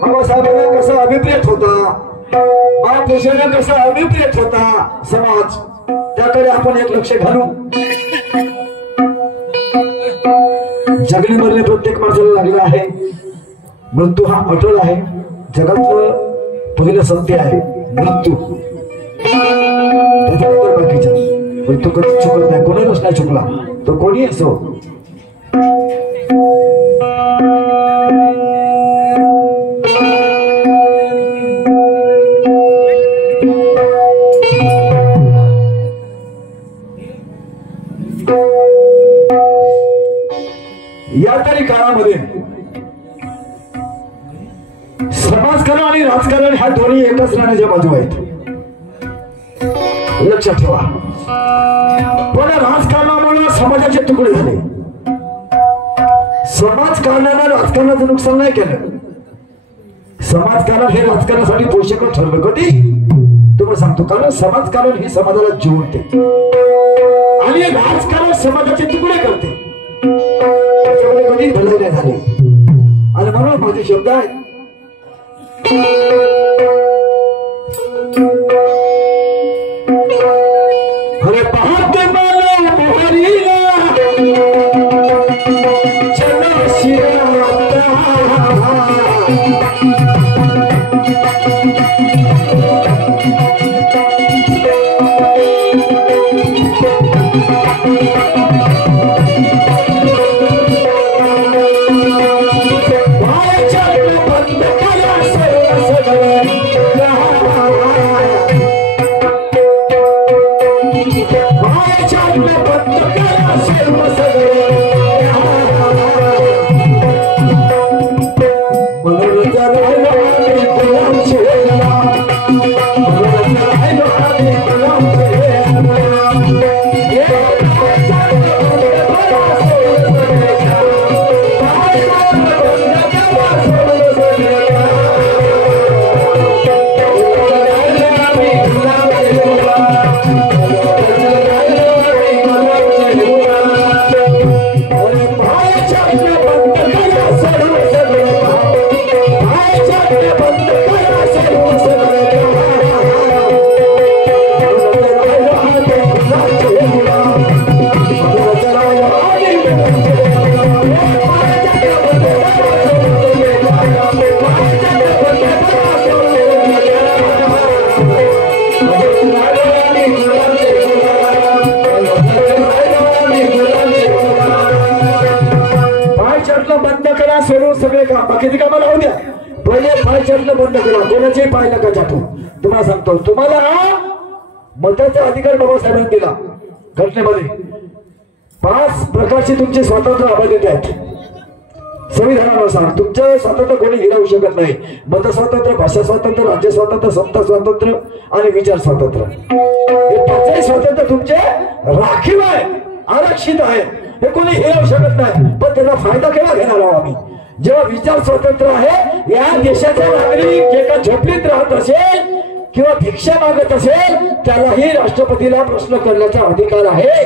बाबासाहेबांना कसा अभिप्रेत होता, महापुरुषांना कसा अभिप्रेत होता समाज, त्याकडे आपण एक लक्ष घालू. जगणे मरणे प्रत्येक माणसाला लागला आहे. मृत्यू हा अटळ आहे. जगातलं पहिलं सत्य आहे मृत्यू. त्याच्यानंतर बाकीच्या मृत्यू कधीच चुकत नाही, कोणालाच नाही चुकला तो कोणी असो. या तरी काळामध्ये समाजकारण आणि राजकारण ह्या दोन्ही एकच राहण्याच्या बाजू आहेत, लक्षात ठेवा. पण राजकारणामुळे समाजाचे तुकडे झाले. समाजकारणानं राजकारणाचं नुकसान नाही केलं. समाजकारण हे राजकारणासाठी पोषक ठरलं कधी तुम्हाला सांगतो, कारण समाजकारण हे समाजाला जोडते आणि राजकारण समाजाचे तुकडे करते. त्याच्यामध्ये कधी भले नाही झाले. आणि म्हणून माझे शब्द आहेत, अरे पाहते मला मोहरीला चला शिराता, सगळे काम बाकीचे कामाला होऊ द्या. पहिले पाय चढणं बंद करा. कोणाचेही पाय नका चाटू. तुम्हाला सांगतो, तुम्हाला मताचा अधिकार बाबासाहेबांनी दिला. घटनेमध्ये 5 प्रकारचे तुमचे स्वातंत्र्य अबाधित आहेत. संविधानानुसार तुमचं स्वातंत्र्य कोणी हिरावू शकत नाही. मत स्वातंत्र्य, भाषा स्वातंत्र्य, राज्य स्वातंत्र्य, सत्ता स्वातंत्र्य आणि विचार स्वातंत्र्य, हे 5ही स्वातंत्र्य तुमचे राखीव आहे, आरक्षित आहे. हे कोणी हिरावू शकत नाही. पण त्याचा फायदा केव्हा घेणार आहोत आम्ही? जेव्हा विचार स्वातंत्र्य आहे. या देशाचा नागरिक एका झोपडीत राहत असेल किंवा भिक्षा मागत असेल, त्यालाही राष्ट्रपतीला प्रश्न करण्याचा अधिकार आहे.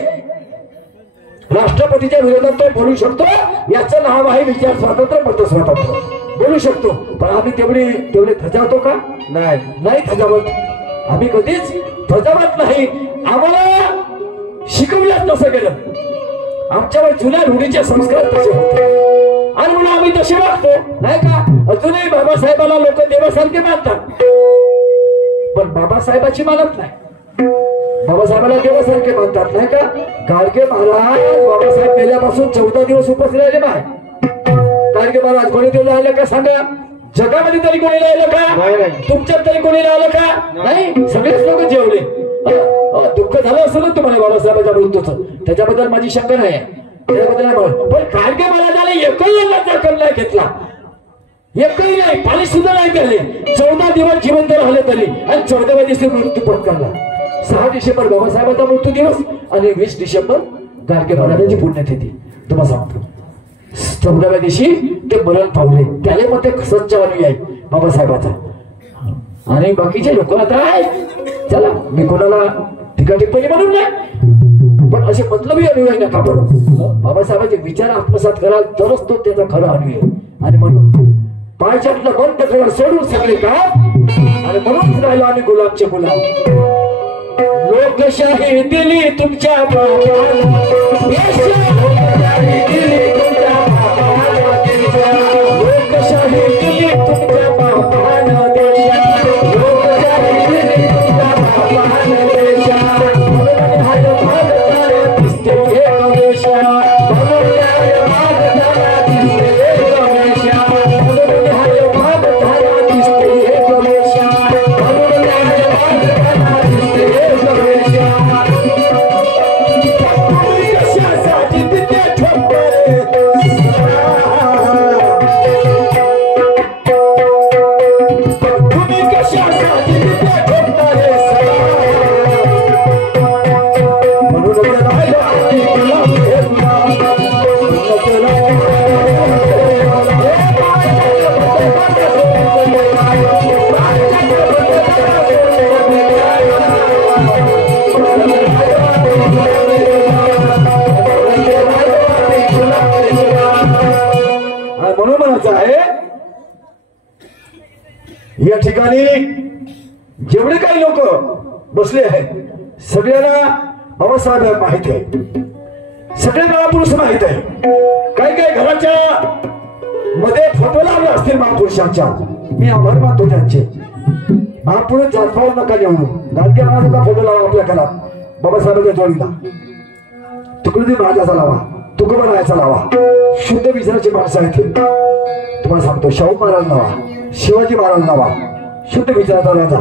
राष्ट्रपतीच्या विरोधात तो बोलू शकतो. याचं नाव आहे विचार स्वातंत्र्य, मत स्वातंत्र्य. बोलू शकतो. पण आम्ही तेवढे धजावतो का? नाही धजावत. आम्ही कधीच धजावत नाही. आम्हाला शिकवल्याच नसं गेलं. आमच्यावर जुन्या रूढीचे संस्कार तसे होते आणि म्हणून आम्ही तसे वागतो, नाही का? अजूनही बाबासाहेबाला लोक देवासारखे मानतात, पण बाबासाहेबाची मानत नाही. बाबासाहेबाला देवासारखे मानतात, नाही का? गाडगे महाराज बाबासाहेब गेल्यापासून 14 दिवस उपस्थित राहिले. बाय गाडगे महाराज कोणी देऊन राहिले का सांगा? जगामध्ये तरी कोणी राहिलं का? तुमच्यात तरी कोणी राहिलं का? नाही. सगळेच लोक जेवले. दुःख झालं असं ना तुम्हाला बाबासाहेबांच्या मृत्यूचं, त्याच्याबद्दल माझी शंका नाही. त्याच्याबद्दल नाही बोलत. पण गाडगे महाराजाने एकही दखल नाही घेतला. एकही नाही. पाणी सुद्धा नाही प्याले. 14 दिवस जिवंत राहिले तरी. आणि 14व्या दिवशी मृत्यू पत्करला. 6 डिसेंबर बाबासाहेबांचा मृत्यू दिवस आणि 20 डिसेंबर गाडगे महाराजांची पुण्यतिथी. तुम्हाला सांगतो, 14व्या दिवशी ते मरण पावले. त्याला मग ते सच्चा अनुयायी आहे बाबासाहेबाचा. आणि बाकीचे लोक आता आहे. चला, मी कोणाला टीका टिप्पणी म्हणून नाही, पण असे मतलबी अनुयायी नका बरोबर. बाबासाहेबांचे विचार आत्मसात कराल तरच तो त्याचा खरा अनुयायी. आणि म्हणून पायच्यातलं बंद करून सोडून सगळे का आणि म्हणून राहिलो आम्ही गुलाबचे गुलाब. लोकशाही दिली तुमच्या बापाला, लोकशाही दिली तुमच्या बापाला देशा, लोकशाही दिली तुमच्या बापाला देशा, लोकशाही दिली तुमच्या बापाला देशा. म्हणून हाय भारताला दिसते एक देशा, म्हणून हाय भारताला दिसते एक देशा, म्हणून हाय भारताला दिसते एक देशा, म्हणून हाय भारताला दिसते एक देशा. कशासाठी तिथे ठोकरे तुम्ही कशासाठी तिथे ठोकरे सदा म्हणून राहिलो आम्ही गुलाब हे म्हणून म्हणायचं आहे या ठिकाणी जेवढे काही लोक बसले आहेत सगळ्यांना बाबासाहेब माहित आहे, सगळे महापुरुष माहित आहे. काही काही घराच्या मध्ये फोटो लावले असतील महापुरुषांच्या, मी आभार मानतो त्यांचे. महापुरुष जातभाव नका निवडू, गाडगे महाराजांचा फोटो लावा आपल्या घरात, बाबासाहेबांच्या जोडीला तुकडोजी महाराजाचा लावा, तुकोबरायाचा लावा. शुद्ध विचाराची माणसं आहेत तुम्हाला सांगतो. शाहू महाराज लावा, शिवाजी महाराज लावा, शुद्ध विचाराचा राजा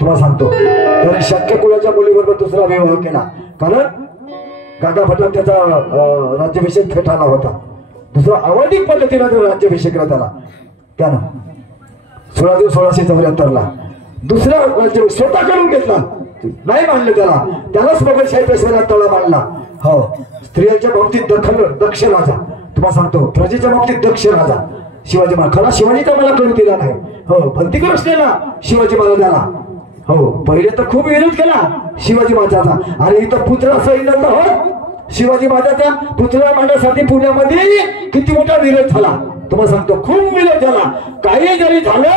तुम्हाला सांगतो. तर शक्य कुळाच्या मुलीबरोबर दुसरा विवाह केला, कारण काका भटला त्याचा राज्याभिषेक थेट आला होता. दुसरा अवैधिक पद्धतीने तो राज्याभिषेक केला त्यानं 16 दिवस 1674 दुसरा राज्य स्वतः करून घेतला, नाही मानलं त्यालाच मोगलशाही पेशव्याला तळा मानला. हो, स्त्रियांच्या बाबतीत दक्ष राजा तुम्हाला सांगतो, प्रजेच्या बाबतीत दक्ष राजा शिवाजी महाराज. खरा शिवाजीचा मला करू दिला नाही. हो, भक्ती कृष्णेला शिवाजी महाराजाला हो पहिले तर खूप विरोध केला शिवाजी महाराजाचा. आणि इथं पुतळा सैन्य हो शिवाजी महाराजाचा पुतळा मांडण्यासाठी पुण्यामध्ये किती मोठा विरोध झाला तुम्हाला सांगतो, खूप विरोध झाला. काही जरी झालं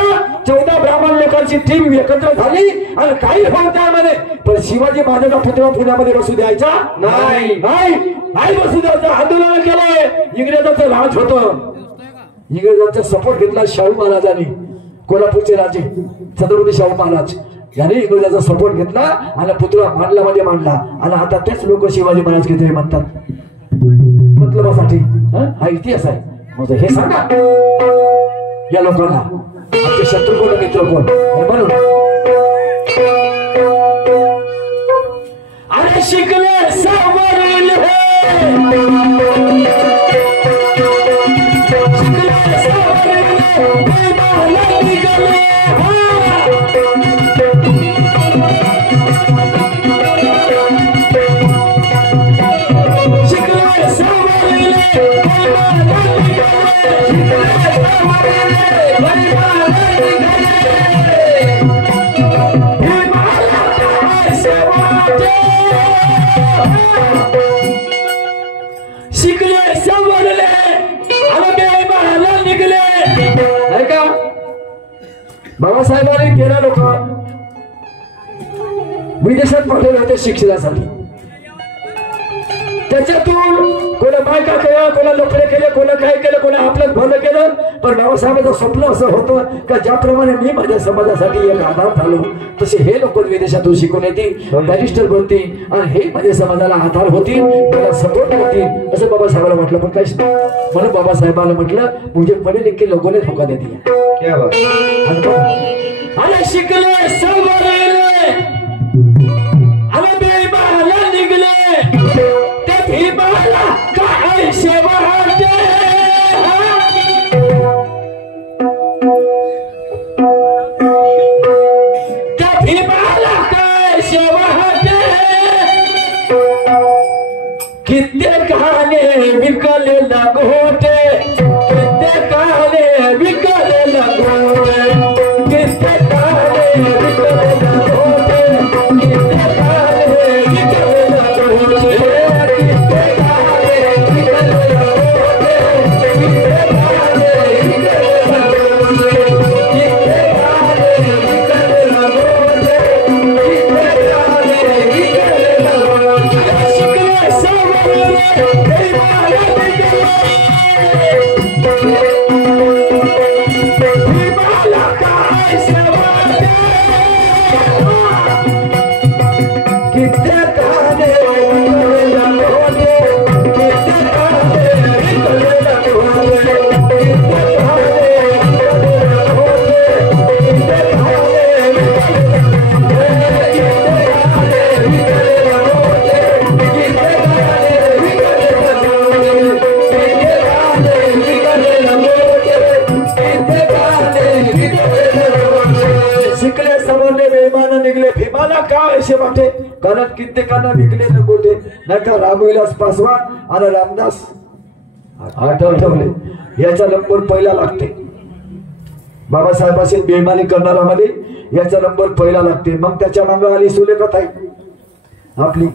14 ब्राह्मण लोकांची टीम एकत्र झाली आणि काही होत त्यामध्ये, पण शिवाजी महाराजांचा पुतळा पुण्यामध्ये बसू द्यायचा नाही, नाही बसू द्यायचा. आंदोलन केलंय, इंग्रजाचं राज होतं, इंग्रजांचा सपोर्ट घेतला शाहू महाराजांनी. कोल्हापूरचे राजे छत्रपती शाहू महाराज यांनी इंग्रजांचा सपोर्ट घेतला आणि पुतळा मांडला म्हणजे मांडला. आणि आता तेच लोक शिवाजी महाराज किती म्हणतात मतलबासाठी. हा इतिहास आहे. म्हणजे हे सांगा या लोकांना आमचे शत्रू कोण मित्र कोण म्हणून. अरे शिकले सावरले बाबासाहेबांनी 13 लोक विदेशात पाठवले होते शिक्षणासाठी. त्याच्यातून कोणा बायका केल्या, कोणा नोकऱ्या केल्या, कोणा काय केलं, कोणा आपलं भलं केलं. पण बाबासाहेबांचं स्वप्न असं होतं का ज्याप्रमाणे मी माझ्या समाजासाठी एक आधार झालो तसे हे लोक विदेशातून शिकून येतील, बॅरिस्टर बनतील आणि हे माझ्या समाजाला आधार होतील, मला सपोर्ट करतील असं बाबासाहेबांना म्हटलं. पण काहीच म्हणून बाबासाहेबांना म्हटलं मुझे पढ़े लिखे लोगों ने धोखा दे दिया. क्या बात. अरे शिकले सवरले अरे बेईमानला निघले ते भीमाला काय सेवा दे. त्या भीमाला काय सेवा दे. कित्येकाने विकले लगोटे, कित्येकाने विकले लगोटे, कित्येकाने विकले लगोटे, कित्येकाने विकले लगोटे, कित्येकाने विकले लगोटे, कित्येकाने विकले लगोटे. कारण कित्येकांना विकले न गोठे नका रामविलास पासवान आणि रामदास आठवले याचा नंबर पहिला लागते. बाबासाहेबांची बेईमानी करणाऱ्यामध्ये याचा नंबर पहिला लागते. मग त्याच्या मागे आली सुलेखाताई आपली,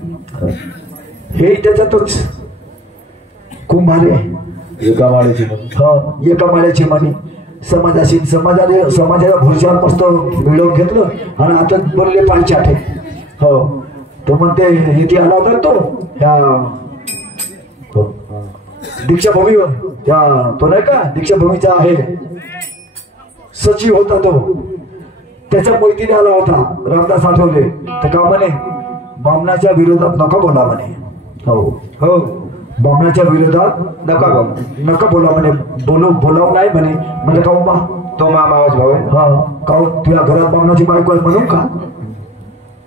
हे त्याच्यातच कुंभारे एका माळ्याची म्हणी समाजाशी समाजाच्या भरशावर मस्त मिळवून घेतलं आणि आता बोलले पायचाटे. हो तो म्हणते इथे आला होता तो ह्या दीक्षाभूमीवर, त्या तो नाही का दीक्षाभूमीचा आहे सचिव होता तो, त्याच्या मैत्रीने आला होता रामदास आठवले. तर का म्हणे बामणाच्या विरोधात नका बोला म्हणे. हो हो बामणाच्या विरोधात नका बोला म्हणे. बोलावं नाही म्हणे. म्हणजे काहून बा तो मामावाच भाऊ हा काहून तुझ्या घरात बामणाची बायको आहे म्हणून का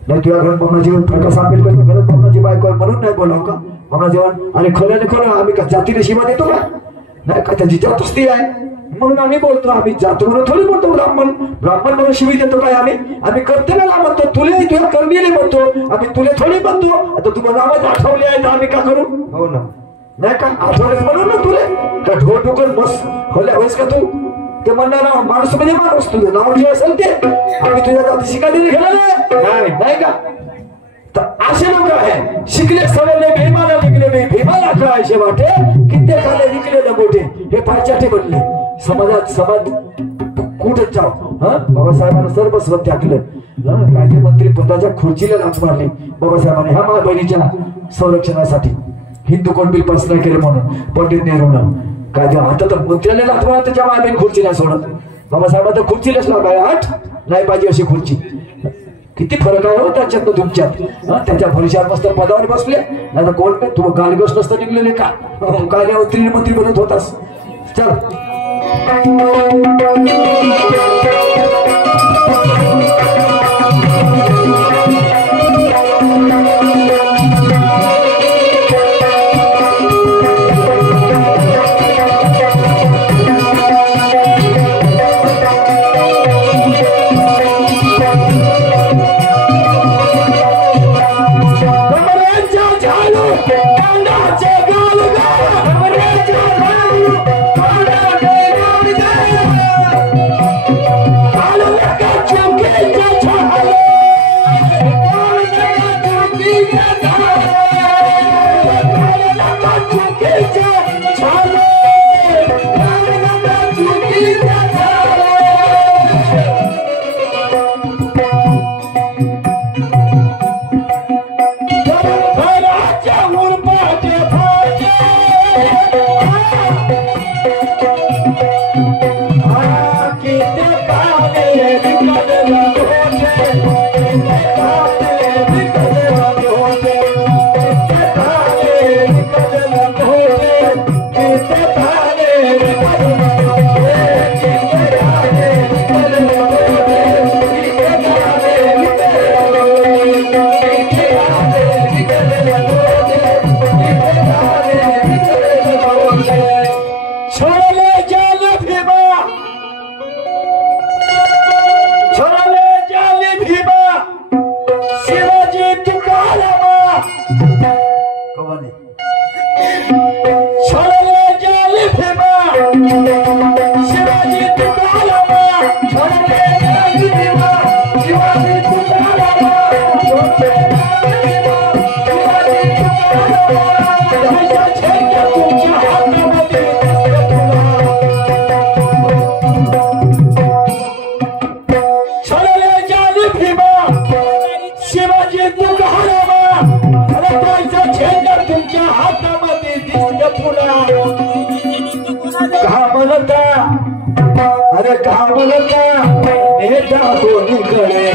नाही, तुझ्या घरात बामणाची प्रकाश आपेल का घरात बामणाची बायको आहे म्हणून नाही बोलाव का बामणा जेवण. आणि खरं खरं आम्ही का जातीला शिवा देतो का नाही का, त्याची जातुस्ती आहे म्हणून आम्ही बोलतो. आम्ही जातो म्हणून थोडी बोलतो ब्राह्मण म्हणून शिवी देतो काय आम्ही कर्तव्याला म्हणतो. तुले तुझ्या कर्मीले म्हणतो आम्ही, तुले थोडी म्हणतो. आता तुम्हाला नावच आठवले आहे तर आम्ही का करू. हो ना नाही का आठवले म्हणून ना तुले का ढोल ठोकर बस होल्या होईस का तू. ते म्हणणार माणूस म्हणजे माणूस, तुझं नाव जे असेल ते आम्ही तुझ्या जाती शिकायला गेलं नाही का. तर असे लोक आहे शिकले सवरले भीमाला निघले भीमाला कळायचे वाटे कित्येकाले निघले न मोठे हे पायचाटे बनले. समाज कुठे जाऊ. बाबासाहेबांना सर्वस्व त्यागलं. काय ते मंत्री पदाच्या खुर्चीला लाच मारली बाबासाहेबांनी ह्या माय बहिणीच्या संरक्षणासाठी. हिंदू कोण बिल पास नाही केले म्हणून पंडित नेहरूनं काय ते आता तर मंत्र्याला लाच मारा त्याच्या माय बहीण खुर्चीला सोडत. बाबासाहेबांना तर खुर्चीलाच लागाय आठ नाही पाहिजे अशी खुर्ची. किती फरक आहे हो त्याच्यात तुमच्यात. त्याच्या भविष्यात मस्त पदावर बसले नाही तर कोण तू गालगोष्ट नसतं निघलेले का काय मंत्री बनत होतास. चल छळले जाले म्हणता अरे का म्हणता नेता दोन्हीकडे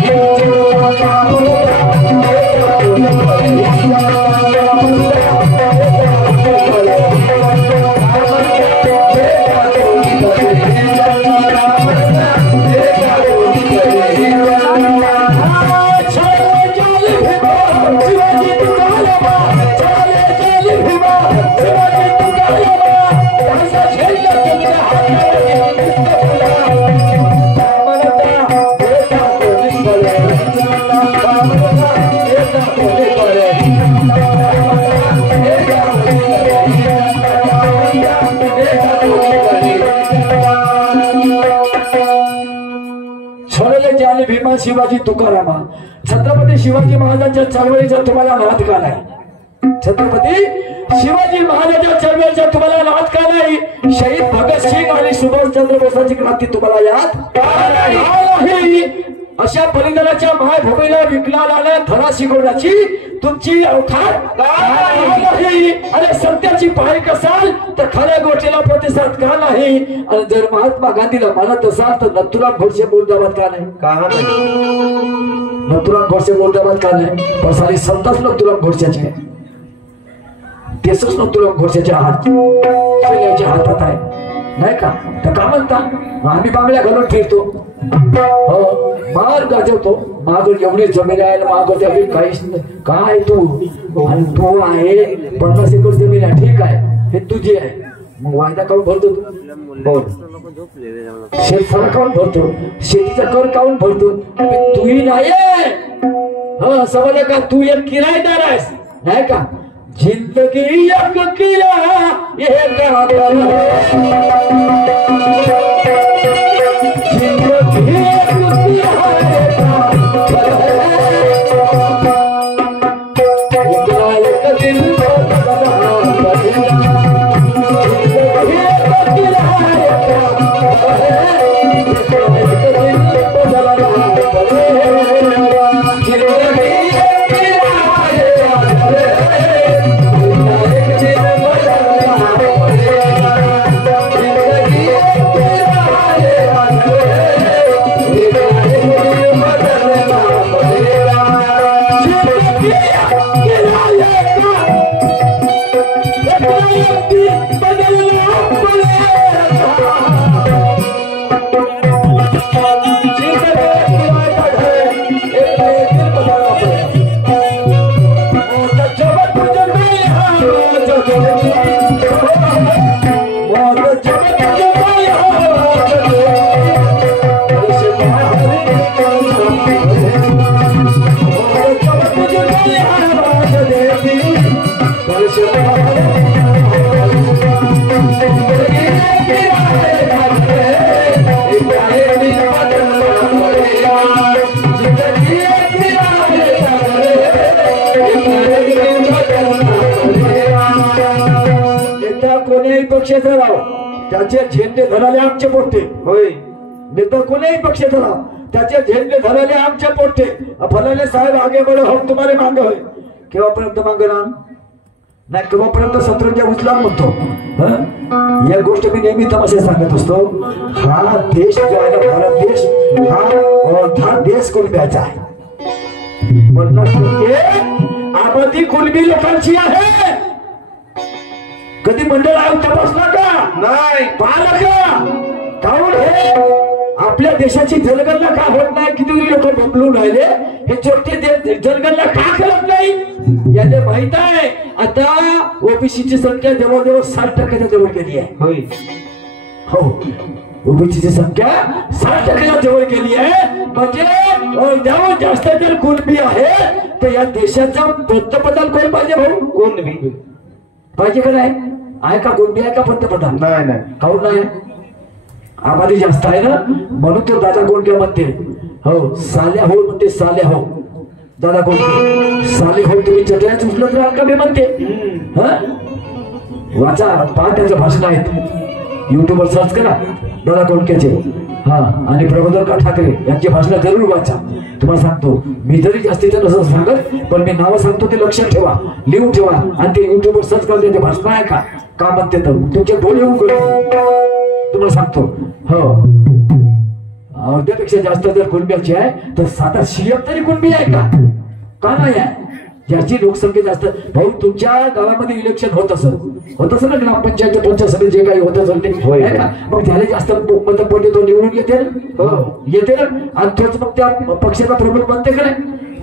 भीमा शिवाजी तुकारामा छत्रपती शिवाजी महाराजांच्या चळवळीचा तुम्हाला नाद का नाही छत्रपती शिवाजी महाराजांच्या चळवळीचा तुम्हाला नाद का नाही शहीद भगतसिंग आणि सुभाषचंद्र बोसांची क्रांती तुम्हाला याद का नाही अशा बलिदानाच्या मायभूमीला विकलाला धडा शिकवण्याची तुमची अवखार नाही आणि सत्याची पाळीक असाल तर खऱ्या गोष्टीला प्रतिसाद का नाही आणि जर महात्मा गांधीला मानत असाल तर नथुराम गोडसे मुर्दाबाद का नाही नथुराम गोडसे मुर्दाबाद का नाही पण सारी सत्ताच नथुराम गोडसेची आहे तेच नथुराम गोडसेच्या हातात आहे नाही का तर का म्हणता आम्ही बांगड्या घालून फिरतो हो मार गाजवतो मागं एवढी जमीन आहे मागं त्यावेळी काहीच काय तू आणि तू आहे 50 एकर जमीन आहे ठीक आहे हे तुझी आहे मग वायदा काऊन भरतो तू बोल शेतफळ काऊन भरतो शेतीचा कर काऊन भरतो तूही नाही हा समजलं का तू एक किरायदार आहेस नाही का जिंदगी एक किला पक्षाचा राव त्याचे झेंडे धराले आमचे पोट्टे होय नेता कोणीही पक्षाचा राव त्याचे झेंडे धराले आमचे पोट्टे फलाने साहेब आगे बढो हम तुम्हारे मागे होय केव्हापर्यंत मागे राहणार नाही केव्हापर्यंत सतरंजा उचला म्हणतो या गोष्ट मी नेहमी तमाशे सांगत असतो हा देश जो आहे ना भारत देश हा देश कुणब्याचा आहे 50% आबादी कुणबी लोकांची आहे कधी मंडळ आयोग तपासला का नाही पाहिलं का काऊन हे आपल्या देशाची जनगणना का होत नाही किती लोक बदलून राहिले हे चोरटे जनगणना का करत नाही याला माहित आहे आता ओबीसीची संख्या जवळजवळ 60% जवळ गेली आहे होय हो ओबीसीची संख्या 60% जवळ गेली आहे म्हणजे जेव्हा जास्त जर कुणबी आहे तर या देशाचा पंतप्रधान कोण पाहिजे भाऊ कुणबी पाहिजे का नाही आहे का कुणबी आहे का पंतप्रधान नाही नाही काऊन नाही आबादी जास्त आहे ना म्हणून तो दादा कोणत्या म्हणते हो साल्या हो म्हणते साल्या हो दादा कोणते साले हो तुम्ही चटयाच उचलत राहा का मी म्हणते वाचा पहा त्याचं भाषण आहेत युट्यूबवर सर्च करा दादा कोणक्याचे हा आणि प्रबोधनकार ठाकरे यांची भाषण जरूर वाचा तुम्हाला सांगतो मी जरी जास्तीचं नसं सांगत पण मी नावं सांगतो ते लक्षात ठेवा लिहून ठेवा आणि ते युट्यूबवर सर्च करा त्याचे भाषण आहे का म्हणते तर तुमचे डोळे येऊन तुम्हाला सांगतो हो अर्ध्यापेक्षा जास्त जर कुणब्याची आहे तर साधा सीएम तरी कुणबी आहे का नाही आहे ज्याची लोकसंख्या जास्त भाऊ तुमच्या गावामध्ये इलेक्शन होत असेल ना ग्रामपंचायत पंचायत जे काही होत असेल ते का मग त्याला जास्त मत पडले तो निवडून येते ना येते ना आणि तोच मग त्या पक्षाचा प्रमुख बनते का नाही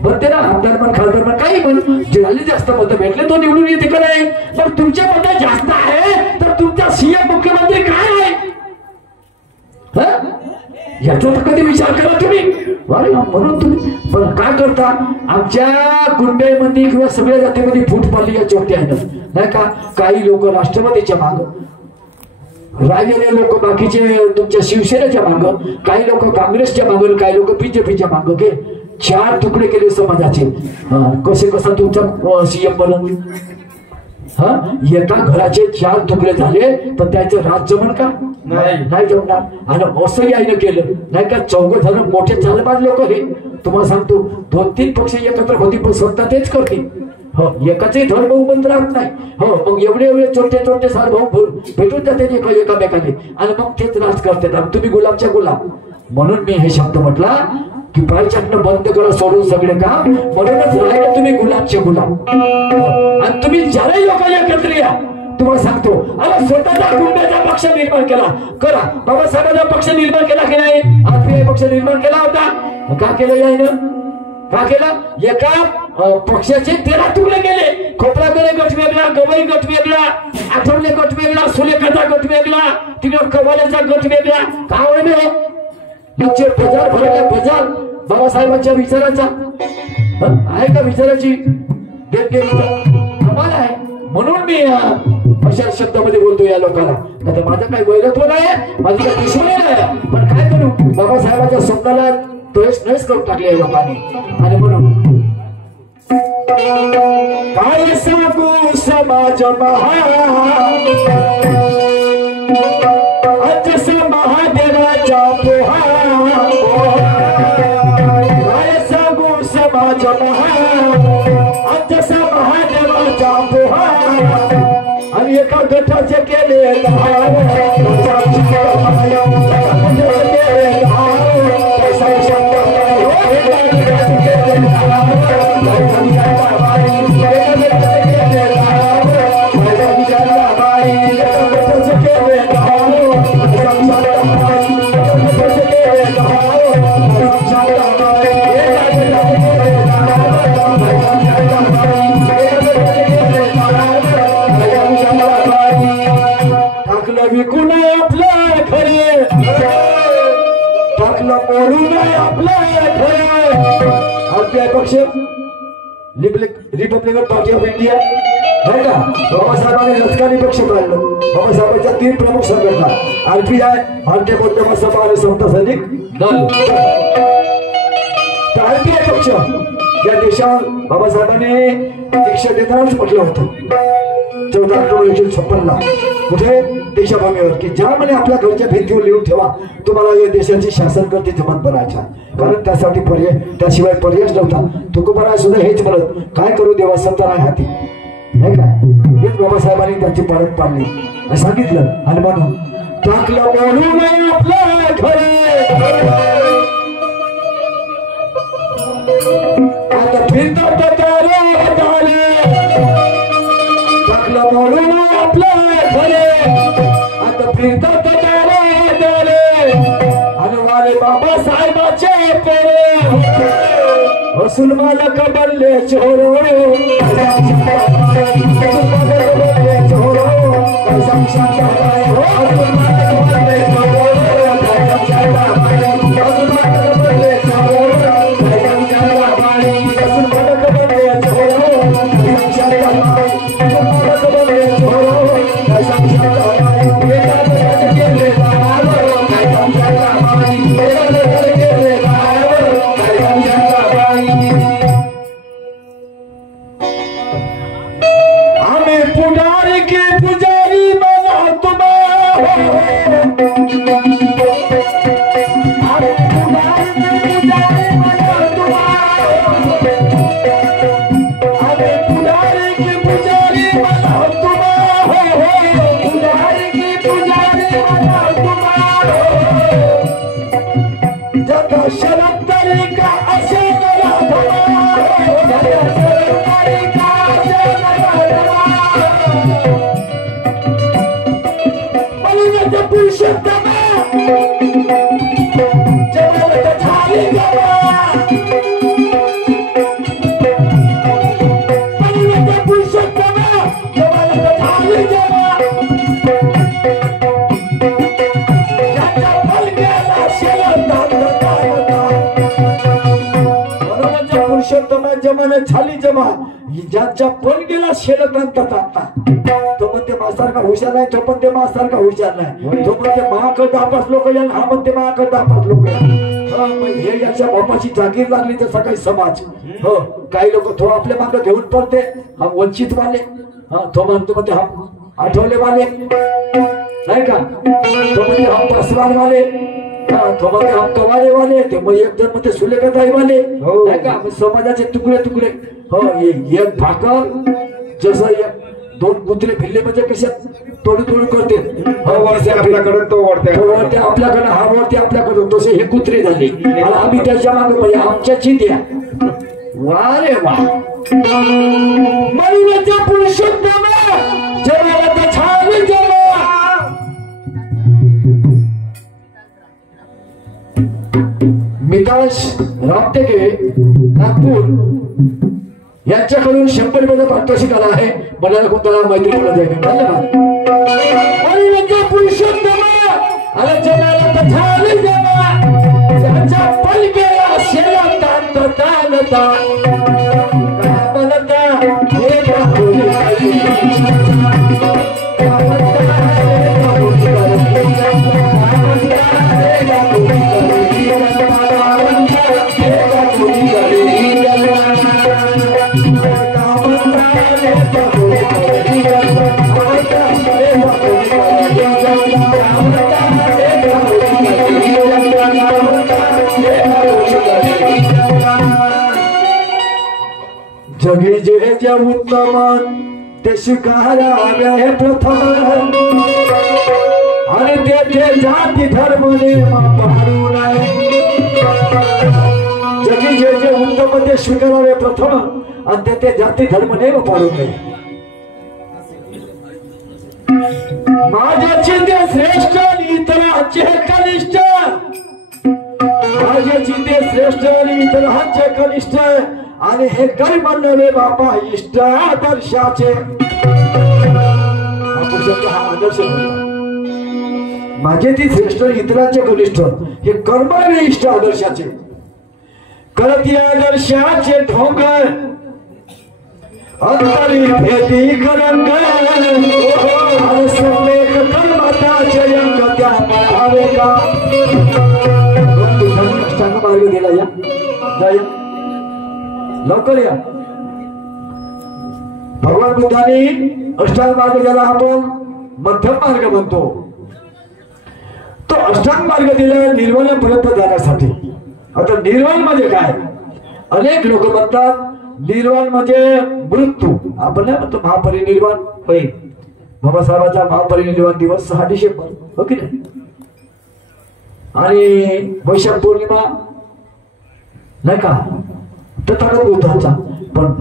बनते ना आमदार पण खासदार पण काही पण ज्याला जास्त मत भेटले तो निवडून येते का नाही मग तुमच्या मत जास्त आहे तर तुमचा सीएम मुख्यमंत्री काय आहे याचा तर कधी विचार करा तुम्ही अरे म्हणून तुम्ही पण काय करता आमच्या कुंड्यामध्ये किंवा सगळ्या जातीमध्ये फूट पडली या चोट्या नाही का काही लोक राष्ट्रवादीच्या माग राहिलेले लोक बाकीचे तुमच्या शिवसेनेच्या माग काही लोक काँग्रेसच्या माग काही लोक बीजेपीच्या माग घे 4 तुकडे केले समाजाचे कसे कसा तुमचा सीएम बनून एका घराचे 4 तुकडे झाले तर त्याचं राज जमन का नाही जमणार आणि असंही आईनं केलं नाही का 4 जण मोठे चालबाज लोक हे तुम्हाला सांगतो 2-3 पक्ष एकत्र होती पण स्वतः तेच करतील हो एकाचे धड भाऊ बंद राहत नाही हो मग एवढे छोटे सार भाऊ भेटून जाते एकामेकाने आणि मग तेच राज करतात तुम्ही गुलाबच्या गुलाब म्हणून मी हे शब्द म्हटला की पायचटणं बंद करा सोडून सगळे काम म्हणूनच राहिले तुम्ही गुलाबचे गुलाब आणि तुम्ही ज्यालाही लोक एकत्र या तुम्हाला सांगतो अरे स्वतःचा गुंड्याचा पक्ष निर्माण केला करा बाबासाहेबांचा पक्ष निर्माण केला की नाही आरपीआय पक्ष निर्माण केला होता का केलं यायनं का केलं एका पक्षाचे 13 तुकडे केले खोपराकडे गट वेगळा गवई गट वेगळा आठवले गट वेगळा सुलेखाचा गट वेगळा तिकडे कवाल्याचा गट वेगळा का होईल निश्चित बजार भरला बजार बाबासाहेबांच्या विचाराचा आहे का विचाराची कमाल आहे म्हणून मी अशा शब्दामध्ये बोलतो या लोकांना आता माझं काही वैरत्व नाही माझी काही दुश्मनी नाही पण काय करू बाबासाहेबांच्या स्वप्नाला नस करून टाकले या लोकांनी आणि म्हणून काय सांगू समाज महादेवाच्या पोहा काय सांगू समाज महादेवाच्या पोहा आणि एका गटाचे केले विकून आपलं खरे टाकलं मोडून आपलं खरे आरपीआय पक्ष रिपब्लिकन पार्टी ऑफ इंडिया है का बाबासाहेबांनी राजकारणी पक्ष काढलं बाबासाहेबांच्या 3 प्रमुख संघटना आरपीआय भारतीय बौद्ध महासभा आणि समता सैनिक दल आरपीआय पक्ष या देशावर बाबासाहेबांनी दीक्षा देतानाच म्हटलं होतं 14 ऑक्टोबर 1956 कुठे देशभूमीवर की ज्यामध्ये आपल्या घरच्या भिंतीवर लिहून ठेवा तुम्हाला या देशाची शासनकर्ते जमान बनायच्या कारण त्यासाठी पर्याय त्याशिवाय पर्यायच नव्हता तुकोबाराय सुद्धा हेच म्हणत काय करू देवा सत्ता नाही हाती नाही का हेच बाबासाहेबांनी त्याची परत पाडली असं सांगितलं आणि म्हणून टाकलं म्हणून आपलं घरे आता फिरतात टाकलं म्हणून आपलं घरे आता फिरतात आणि वाले बाबासाहेबाचे पोरे हसून मालक बनले चोरो पुजारी म्हणून पुरुषोत्तम जमाला झाली जेव्हा पुरुषोत्तम जमाला झाली जेव्हा पुरुषोत्तम जमाने झाली जमा ज्यांच्या पण गेला शेलत आता तो म्हणते मास्तर का हुशार नाही तो पण ते मास्तर का हुशार नाही तो म्हणते महाकड 10-5 लोक या हा म्हणते महाकड 10-5 लोक हे याच्या बापाची जागीर लागली तर सकाळी समाज हो काही लोक तो आपल्या मागे घेऊन पडते हा वंचित वाले तो म्हणतो हा आठवले वाले नाही का तो म्हणते हा पासवान वाले तो म्हणते हम कवाले वाले ते मग एक जण म्हणते सुलेखाताई वाले नाही का समाजाचे तुकडे तुकडे हो एक भाकर जसं 2 कुत्रे फिरले म्हणजे कशात तोडी करते आपल्याकडे तो वरते आपल्याकडे हा वरते आपल्याकडे तसे हे कुत्रे झाले आणि आम्ही त्याच्या मागे म्हणजे आमच्याची द्या वा रे वा म्हणून पुरुषोत्तम जगाला तर छान मिताश रामटेके नागपूर यांच्याकडून 100 रुपयाचा पारितोषिक आला आहे मला कोणत्याला माहिती पडत आहे धन्यवाद आणि पुरुषोत्तम अरे जगाला तर झाले जेव्हा ज्यांच्या पलकेला शेला तानता म्हणता जगी जे उत्तम ते शिकारा हे प्रथम आणि ते जाती धर्म पाडू नये जगी जे उत्तम ते स्वीकारावे प्रथम आणि ते जाती धर्म पाडू नये माझ्याची ते श्रेष्ठ इतरांचे कनिष्ठ माझ्याची ते श्रेष्ठ इतरांचे कनिष्ठ आणि हे कर्म नव्हे बाबा इष्ट आदर्शाचे हा आदर्श माझे ती श्रेष्ठ इतरांचे कनिष्ठ हे कर्म नव्हे इष्ट आदर्शाचे करती आदर्शाचे ढोंग अंतरी भेटी करंग सम्यक कर्मताचे अंग त्या पाहावे का अष्टांग मार्ग दिला या लवकर या भगवान बुद्धांनी अष्टांग मार्ग ज्याला आपण मध्यम मार्ग म्हणतो तो अष्टांग मार्ग दिला निर्वाणापर्यंत जाण्यासाठी आता निर्वाण म्हणजे काय अनेक लोक म्हणतात निर्वाण म्हणजे मृत्यू आपण नाही म्हणतो महापरिनिर्वाण होय बाबासाहेबांचा महापरिनिर्वाण दिवस 6 डिसेंबर हो की नाही आणि वैशाख पौर्णिमा नाही का तथागत बुद्धांचा पण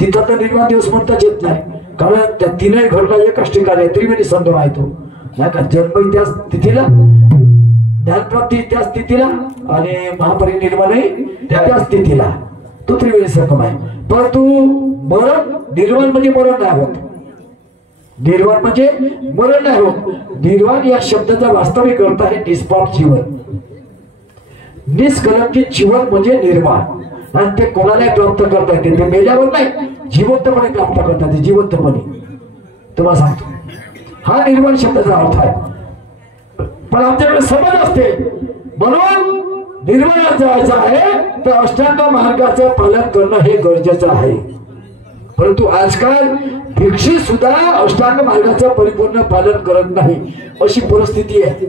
तिथं तर निर्वाण दिवस म्हणताच येत नाही कारण त्या तीनही घटना एकाच ठिकाणी त्रिवेणी संगम आहे तो नाही का जन्म त्याच तिथीला ज्ञानप्राप्ती त्याच तिथीला आणि महापरिनिर्वाणही त्याच तिथीला तो त्रिवेणी संगम आहे परंतु मरण निर्वाण म्हणजे मरण नाही होत निर्वाण म्हणजे मरण नाही होत निर्वाण या शब्दाचा वास्तविक अर्थ आहे निष्पाप जीवन निष्कलंकित जीवन म्हणजे निर्वाण आणि ते कोणालाही प्राप्त करता येते ते मेल्यावर नाही जिवंतपणे प्राप्त करता येते जिवंतपणे तुम्हाला सांगतो हा निर्वाण शब्दाचा अर्थ आहे पण आमच्याकडे समज असते म्हणून निर्वाणात जायचं आहे तर अष्टांग मार्गाचं पालन करणं हे गरजेचं आहे परंतु आजकाल भिक्षू सुद्धा अष्टांग मार्गाचं परिपूर्ण पालन करत नाही अशी परिस्थिती आहे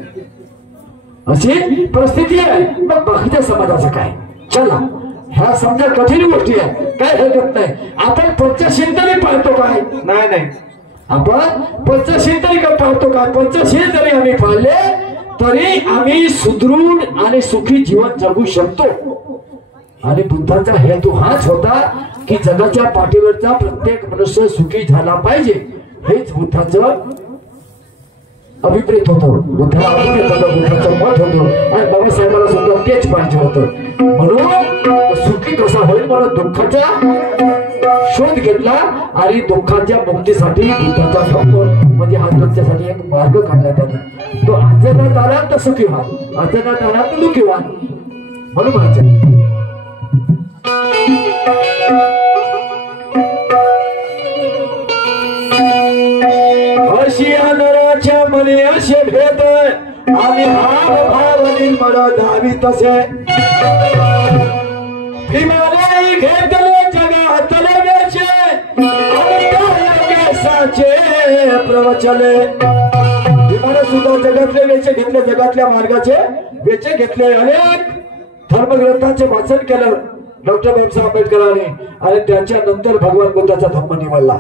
अशी परिस्थिती आहे मग बाकीच्या समाजाचं काय चला ह्या समजा कठीण गोष्टी आहे काय हरकत नाही आपण पंचशील तरी पाळतो काय नाही आपण पंचशील तरी पाळतो काय पंचशील जरी आम्ही पाळले तरी आम्ही सुदृढ आणि सुखी जीवन जगू शकतो आणि बुद्धाचा हेतू हाच होता की जगाच्या पाठीवरचा प्रत्येक मनुष्य सुखी झाला पाहिजे हेच बुद्धाचं अभिप्रेत होतो, बुद्धाला अभिप्रेत होतं, बुद्धाचं मत होतं आणि बाबासाहेबांना सुद्धा तेच पाहिजे होतं. म्हणून सुखी कसा होईल म्हणून दुःखाचा शोध घेतला आणि दुःखाच्या मुक्तीसाठी बुद्धाचा धम्म म्हणजे हा तुमच्यासाठी एक मार्ग काढला त्याने. तो आचरणात आला तर सुखी व्हा, आचरणात आला तर दुःखी व्हा. म्हणून माझ्या अशिया नराच्या मने असे भेद आणि भाव भाव निर्मळ धावी तसे भीमाने घेतले जगातले वेचे केसाचे प्रवचले. भीमाने सुद्धा जगातले वेचे घेतले, जगातल्या मार्गाचे वेचे घेतले. अनेक धर्मग्रंथांचे वाचन केलं डॉक्टर बाबासाहेब आंबेडकरांनी आणि त्याच्यानंतर भगवान बुद्धाचा धम्म निवडला.